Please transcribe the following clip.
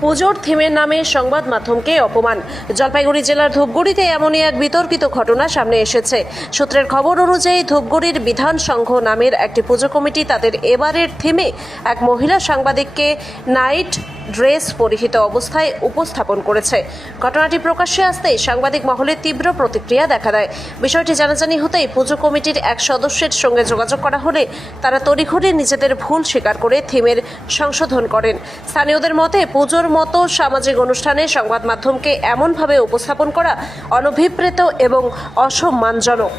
পুজোর থিমের নামে সংবাদ মাধ্যমকে অপমান। জলপাইগুড়ি জেলার ধূপগুড়িতে এমনই এক বিতর্কিত ঘটনা সামনে এসেছে। সূত্রের খবর অনুযায়ী ধূপগুড়ির বিধান সংঘ নামের একটি পুজো কমিটি তাদের এবারের থিমে এক মহিলা সাংবাদিককে নাইট ড্রেস পরিহিত অবস্থায় উপস্থাপন করেছে। ঘটনাটি প্রকাশ্যে আসতেই সাংবাদিক মহলে তীব্র প্রতিক্রিয়া দেখা দেয়। বিষয়টি জানাজানি হতেই পুজো কমিটির এক সদস্যের সঙ্গে যোগাযোগ করা হলে তারা তড়িঘড়ি নিজেদের ভুল স্বীকার করে থিমের সংশোধন করেন। স্থানীয়দের মতে পুজোর মতো সামাজিক অনুষ্ঠানে সংবাদ মাধ্যমকে এমনভাবে উপস্থাপন করা অনভিপ্রেত এবং অসম্মানজনক।